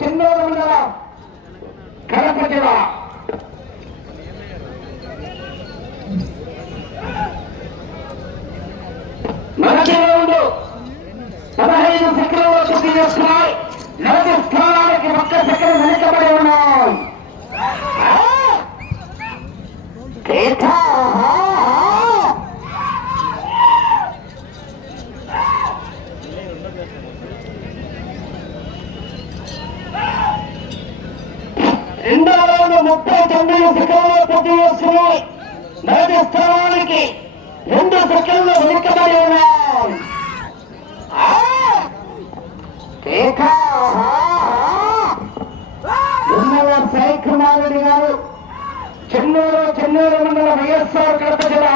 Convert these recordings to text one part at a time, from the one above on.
చెన్నూరు మండలం కడప జిల్లా. మొదటి రౌండ్ 15 సెకండ్లలో పూర్తి చేస్తున్నాయి. మొదటి స్థానానికి 1 సెకండ్ వెనుకబడి ఉన్నాయి. రెండో రౌండ్ 39 సెకండ్లలో పూర్తి చేస్తున్నాయి. మొదటి స్థానానికి 2 సెకండ్లు వెనుకబడి ఉన్నాయి. సాయి కుమార్ రెడ్డి గారు చెన్నూరు మండలం వైఎస్ఆర్ కడప జిల్లా.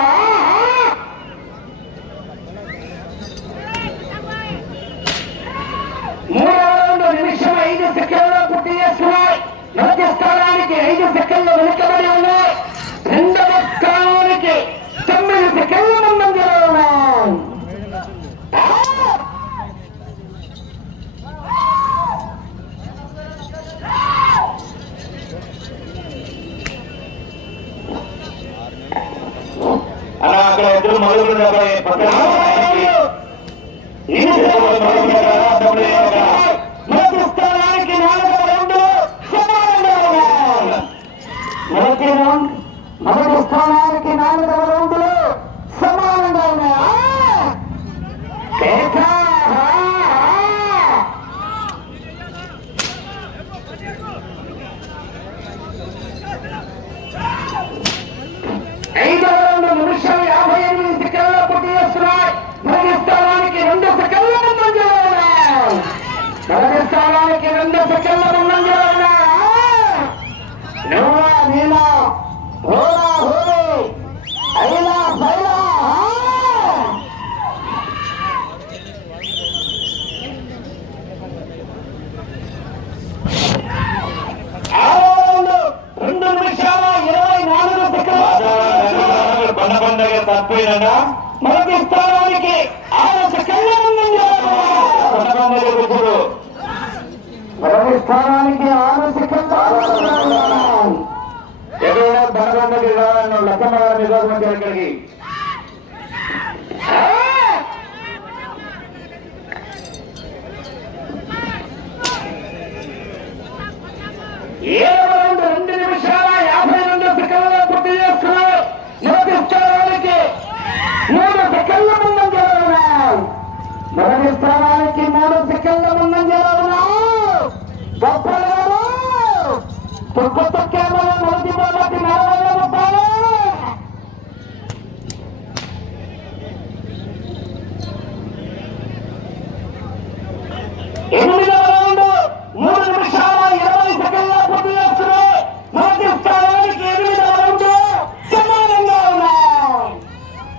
మూడవ రౌండ్ నిమిషం 5 సెకండ్లో పూర్తి చేస్తున్నాయి. మొదటి స్థానానికి 5 సెకండ్లు వెనుకబడి ఉన్నాయి. రెండవ స్థానానికి 9 సెకండ్ల ముందంజలో ఉన్నాయి. అక్కడ ఎదురు మొదలు పక్కన మొదటి స్థానానికి 4వ రౌండ్ సమానంగా ఉన్నాయి. మొదటి స్థానానికి 4వ రౌండ్లు సమానంగా ఉన్నాయి. ఐదవ రౌండ్ నిమిషం 58 సెకండ్ల పూర్తి చేస్తున్నాయి. మొదటి స్థానానికి 2 సెకండ్ల ముందంజలో ఉన్నాయి. మొదటి స్థానానికి 2 సెకండ్ల ముందంజలో ఉన్నాయి. నువ్వా నేనా హోరా హోరే అయినా పైనా. ఆరో రౌండ్ 2 నిమిషాల 24 సెకండ్లు. తప్పినా మొదటి స్థానానికి 6 సెకండ్ల ముందంజలో ఉన్నాయి. మొదటి స్థానానికి 6 సెకండ్లు. ఎక్కడైనా బలబందకి లక్కమ్మ గారి నిరోధం ఇక్కడికి ఏడవ రౌండ్ 2 నిమిషాల 52 సెకండ్లలో పూర్తి చేస్తున్నారు. మొదటి స్థానానికి 3 సెకండ్ల ముందంజలో ఉన్నాయి. మొదటి స్థానానికి 3 సెకండ్ల ముందంజలో ఉన్నాయి. గొప్పలు గారు తొక్కేమో మొదటి బాబట్టి 40 రూపాయలు. 8వ రౌండ్ 3 నిమిషాల 20 సెకండ్ల పూర్తి చేస్తున్నారు. మొదటి స్థానానికి 8వ రౌండ్ సమానంగా ఉన్నాయి.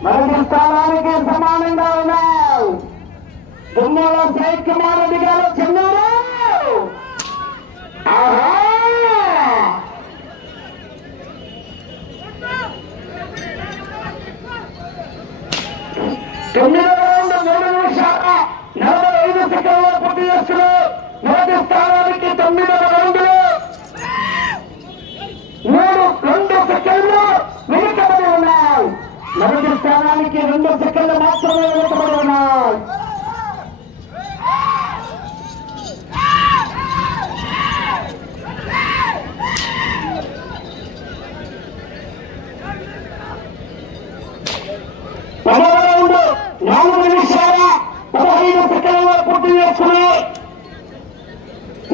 మొదటి స్థానానికి సమానంగా ఉన్నాయి. దుమ్మల సాయి కుమార్ రెడ్డి గారు చెన్నూరు. తొమ్మిదవ రౌండ్ 3 నిమిషాల 45 సెకండ్ల పూర్తి చేస్తున్నారు. మొదటి స్థానానికి 9వ రౌండ్లు 2 సెకండ్లు వెనుకబడి ఉన్నాయి. మొదటి స్థానానికి 2 సెకండ్లు మాత్రమే వెనుకబడి ఉన్నాయి. పదవ రౌండ్ 4 నిమిషాల 15 సెకండ్ల పూర్తి చేస్తున్నాయి.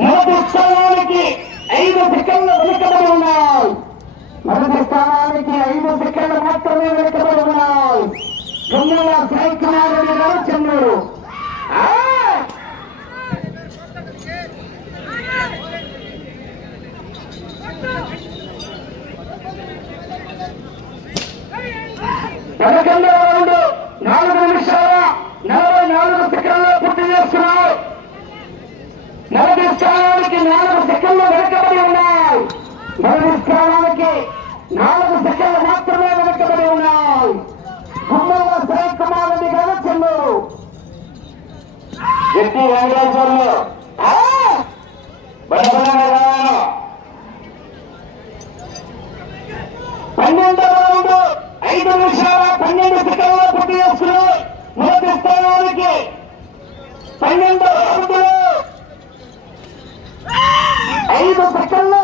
మొదటి స్థానానికి 5 సెకండ్లు వెనుకబడి ఉన్నాయి. మొదటి స్థానానికి 5 సెకండ్లు మాత్రమే వెనుకబడి ఉన్నాయి. దుమ్మల సాయి కుమార్ రెడ్డి గారు చెన్నూరు. పదకొండవ రౌండ్ 4 నిమిషాల 44 సెకండ్లు పూర్తి చేస్తున్నారు. మొదటి స్థానానికి 4 సెకండ్లు వెనుకబడి ఉన్నాయి. మొదటి స్థానానికి 4 సెకండ్లు మాత్రమే వెనుకబడి ఉన్నాయి. గుమ్మల సాయి కుమార్ రెడ్డి గారు చెన్నూరు. ఎట్టి వెంకటేశ్వర్లు సెకండ్లు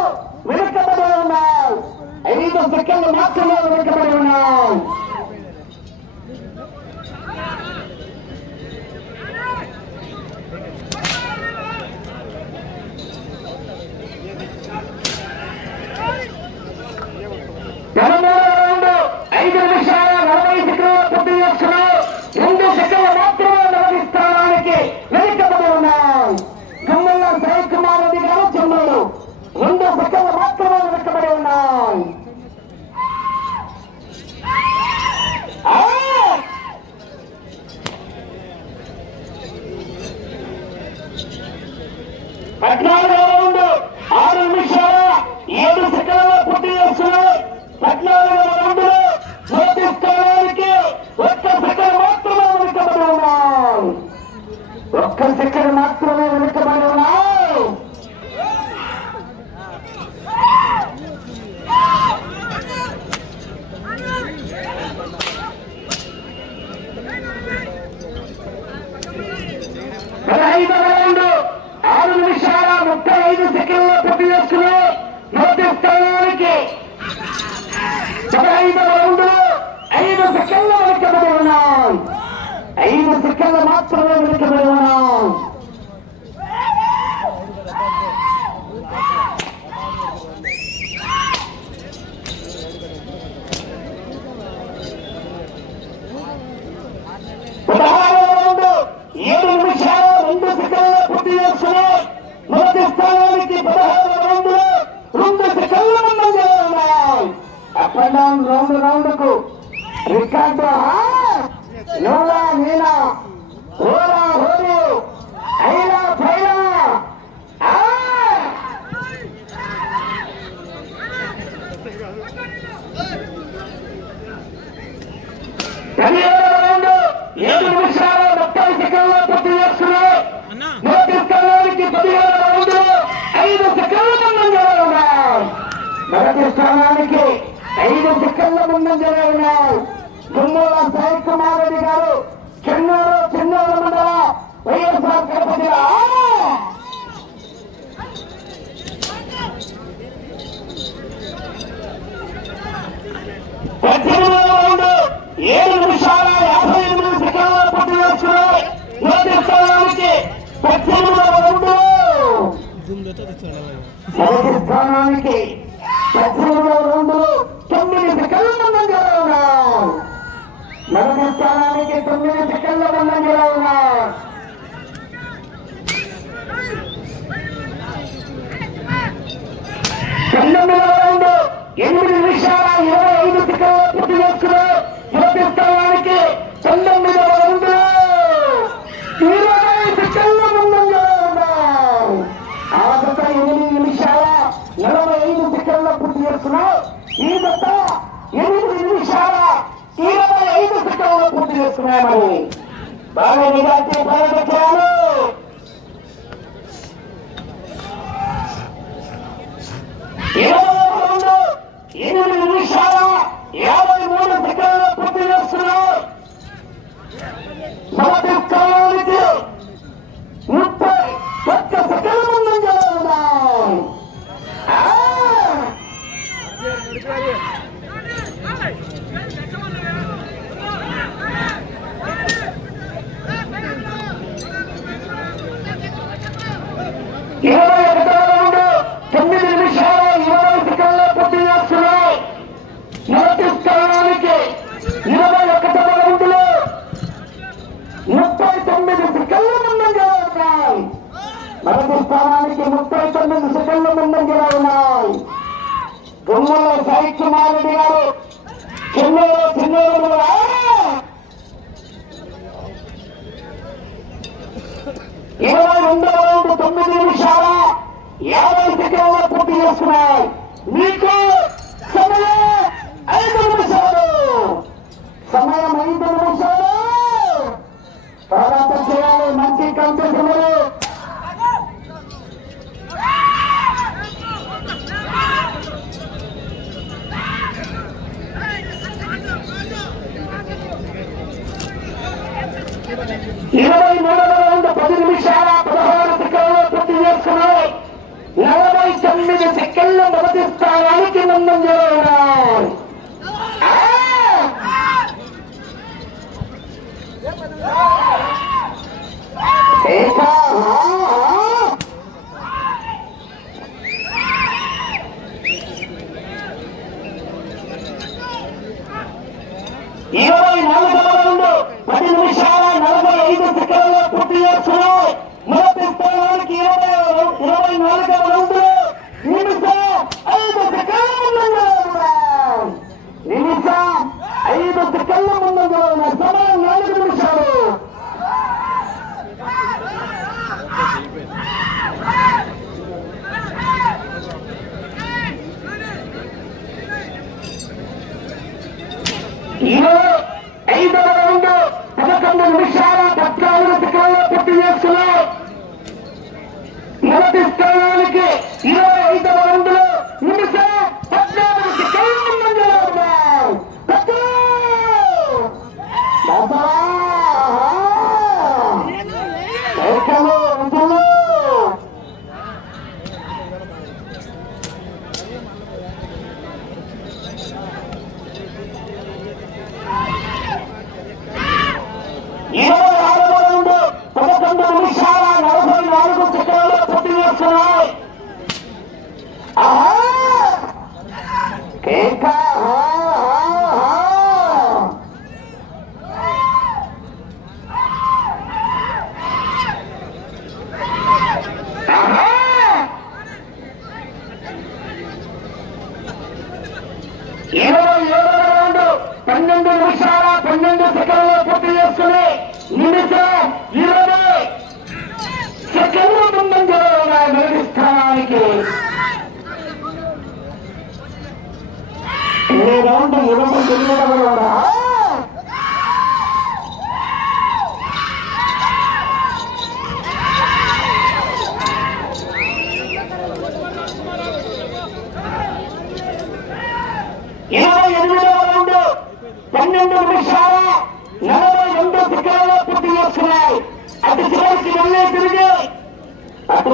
వెనుకబడి ఉన్నాయి. 5 సెకండ్లు మాత్రమే వెనుకబడి ఉన్నాయి. రౌండ్ 5 నిమిషాల 40 సెకండ్లు పూర్తి చేస్తున్నారు. 2 సెకండ్లు మాత్రమే మొదటి స్థానానికి వెనుకబడి ఉన్నాయి. గుమ్మల సాయి కుమార్ రెడ్డి గారు చెన్నూరు 2 సెకండ్లు మాత్రమే వెనుకబడి ఉన్నాయి. పద్నాలుగో రౌండ్ 6 నిమిషాల 7 సెకండ్లలో పూర్తి చేస్తున్నారు. 14వ రౌండ్ లో మొదటి స్థానానికి 1 సెకండ్ మాత్రమే వెనుకబడి ఉన్నాయి. 1 సెకండ్ మాత్రమే వెనుకబడి ఉన్నాయి. పదహైదవ రౌండ్ 6 నిమిషాల 35 సెకండ్లలో పూర్తి చేస్తున్నారు. మొదటి స్థానానికి 15వ రౌండ్ లో 5 సెకండ్లు వెనుకబడి ఉన్నాయి. 5 సెకండ్లు మాత్రమే వెనుకబడి ఉన్నాయి. రౌండ్ 7 నిమిషాల 2 సెకండ్లు పూర్తి చేస్తున్నారు. మొదటి స్థానానికి 16వ రౌండ్ లో 2 సెకండ్ల ముందంజలో ఉన్నాయి. అప్ అండ్ డౌన్ రౌండ్ కు రికార్డు నువ్వా నేనా ఓలా హోరు అయినా పైనా రౌండ్ 7 నిమిషాల 30 సెకండ్లు పూర్తి చేస్తున్నారు. మొదటి స్థానానికి 17వ రౌండ్ లో 5 సెకండ్ల ముందంజలో ఉన్నాయి. మొదటి స్థానానికి 5 సెకండ్ల ముందంజలో ఉన్నాయి. గుమ్మల సాయి కుమార్ రెడ్డి గారు చెన్నూరు మండల వైఎస్ఆర్ కడప జిల్లా. 18వ రౌండ్ 7 నిమిషాల 58 సెకండ్ల పూర్తి చేస్తున్నారు. మొదటి స్థానానికి 18వ రౌండ్ మొదటి స్థానానికి 18వ రౌండ్ 9 సెకండ్ల ముందంజలో ఉన్నారు. మొదటి స్థానానికి 9 సెకండ్ల ముందంజలో ఉన్నారు. 19వ రౌండ్ 8 నిమిషాల 25 సెకండ్ల పూర్తి చేస్తున్నారు. మొదటి స్థానానికి 19వ రౌండ్ 20 సెకండ్ల ముందంజలో ఉన్నారు. ఆ గత 8 నిమిషాల 45 సెకండ్ల పూర్తి చేస్తున్నారు. ఈ గత 8 నిమిషాల 25 సెకండ్ల పూర్తి చేస్తున్నామని బాగా నిజానికి ప్రకటించారు. 20వ రౌండ్ 8 నిమిషాల 53 సెకండ్ల పూర్తి చేస్తున్నారు. మొదటి స్థానానికి 31 సెకండ్ల ముందంజలో ఉన్నాయి. 21వ రౌండ్ 9 నిమిషాల 20 సెకండ్ల పూర్తి చేస్తున్నారు. మొదటి స్థానానికి 21వ రౌండ్ లో 39 సెకండ్ల ముందంజలో ఉన్నాయి. మొదటి స్థానానికి 39 సెకండ్ల ముందంజలో ఉన్నాయి. గుమ్మల సాయి కుమార్ రెడ్డి గారు చెన్నూరు 22వ రౌండ్ 9 నిమిషాల 50 సెకండ్ల పూర్తి చేస్తున్నారు. మీకు సమయం 5 నిమిషాలు. సమయం 5 నిమిషాలు. పోరాటం చేయాలి. మంచి కంపెనీలు. ఇరవై 23వ రౌండ్ 10 నిమిషాల 16 సెకండ్లు పూర్తి చేస్తున్నారు. 40 9 సెకండ్ల మొదటి స్థానానికి ముందంజలో ఉన్నారు. ఇరవై 24వ రౌండ్ 10 నిమిషాల 45 సెకండ్లలో పూర్తి చేస్తున్నాయి. మొదటి స్థానానికి 24వ రౌండ్ నిమిషం 5 సెకండ్ల ముందంజలో ఉన్నారు. నిమిషం 5 సెకండ్ల ముందంజలో ఉన్నారు. సమయం 4 నిమిషాలు. ఐదవ రౌండ్ 11 నిమిషాల 14 సెకండ్లలో పూర్తి చేస్తున్నారు. మొదటి స్థానానికి 25వ రౌండ్ లో నిమిషం 14 సెకండ్ల ముందంజలో ఉన్నారు.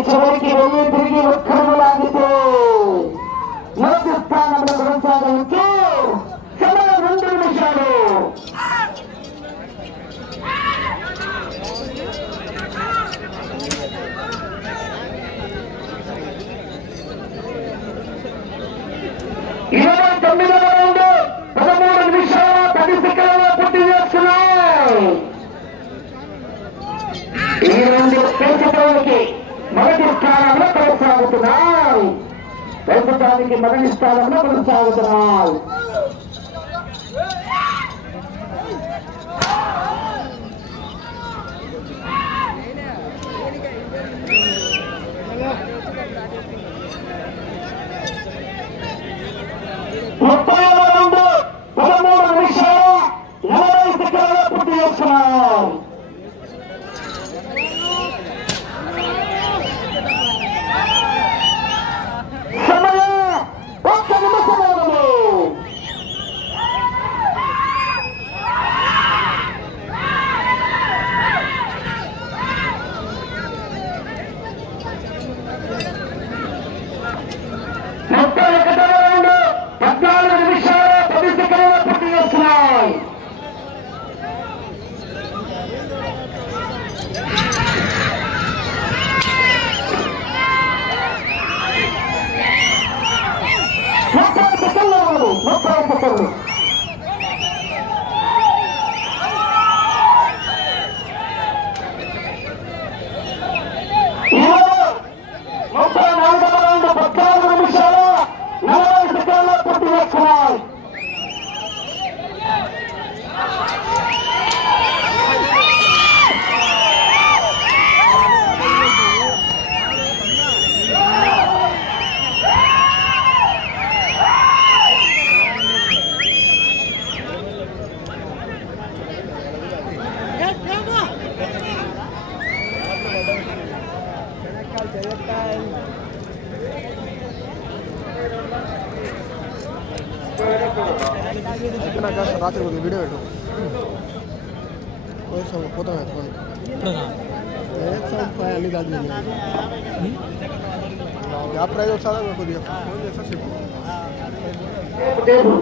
చివరికి వెళ్ళి తిరిగి ఒక్కరు లాగితే మొదటి స్థానంలో కొనసాగవచ్చు. సమయం 2 నిమిషాలు. ఇరవై 9వ రౌండ్ 13 నిమిషాల 10 సెకండ్లలో పూర్తి చేస్తున్నాయి. ఈ రెండు పెంచడానికి మొదటి స్థానంలో కొనసాగుతున్నారు. ప్రస్తుతానికి మొదటి స్థానంలో కొనసాగుతున్నారు. ముప్పైవ రౌండ్ 13 నిమిషాల 40 సెకండ్లలో పూర్తి చేస్తున్నారు. రాత్రి వీడియో పెట్టు పోతాం ఎత్తుకొని అన్ని దాని ఆ ప్రైజ్ వచ్చాదా కొద్దిగా ఫోన్ చేస్తా చెప్పు. టేబుల్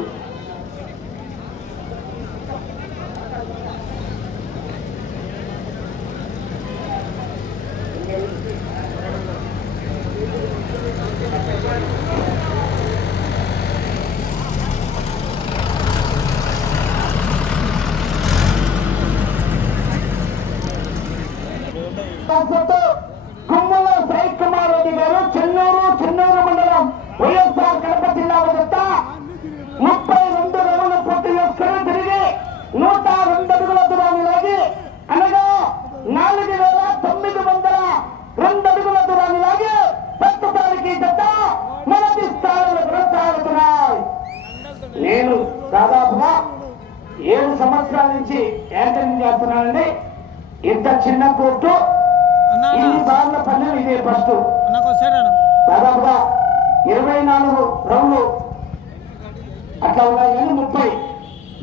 గుమ్మల సాయి కుమార్ రెడ్డి గారు చెన్నూరు మండలం వైఎస్ఆర్ కడప జిల్లా వద్ద 32 రౌండ్ల పూర్తి చేసుకుని తిరిగి 102 అడుగుల దూరాన్ని లాగి అనగా 4,902 అడుగుల దూరాన్ని లాగి ప్రస్తుతానికి జత మొదటి స్థానంలో కొనసాగుతున్నాయి. నేను దాదాపుగా 7 సంవత్సరాల నుంచి యాంకరింగ్ చేస్తున్నానండి. ఇంత చిన్న కోర్టు ఇన్ని సార్ల పల్లెం ఇదే ఫస్ట్. దాదాపుగా 24 రౌండ్లు అట్లా ఉన్నాయి కానీ 30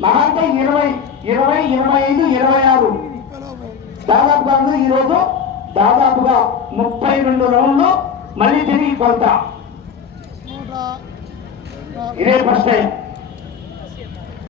మహా అంటే 20, 25, 26 దాదాపుగా ఈరోజు దాదాపుగా 32 రౌండ్లు మళ్ళీ తిరిగి కొడతా. ఇదే ఫస్ట్ టైం.